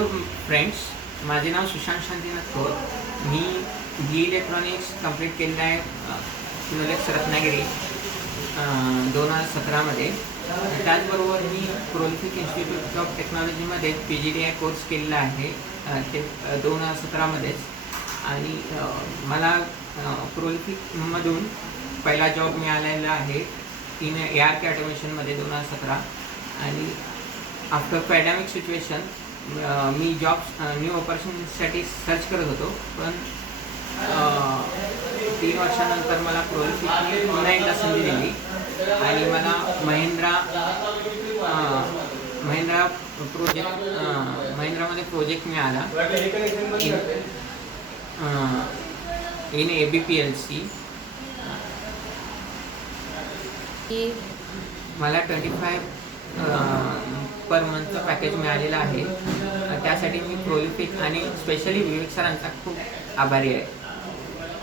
Hello friends, माझे नाव सुशांत शांतीनाथ खोत. मी बी electronics complete केलेलं आहे फिनोलेक्स रत्नागिरी 2017मध्ये. त्याचबरोबर मी प्रोलिफिक इन्स्टिट्यूट ऑफ टेक्नॉलॉजीमध्ये PGDI कोर्स केलेला आहे ते 2017मध्येच. आणि मला प्रोलिफिकमधून पहिला जॉब मिळालेला आहे इन ARK ऑटोमेशनमध्ये 2017. आणि आफ्टर पॅन्डेमिक सिच्युएशन मी जॉब न्यू ऑपॉर्च्युनिटीसाठी सर्च करत होतो, पण 3 वर्षानंतर मला प्रोलिफिकने पुन्हा एकदा संधी दिली आणि मला महिंद्रामध्ये प्रोजेक्ट मिळाला इन ABPLC. मला 25 पर मंथचं पॅकेज मिळालेलं आहे. त्यासाठी मी प्रोलिफिक आणि स्पेशली विवेक सरांचा खूप आभारी आहे.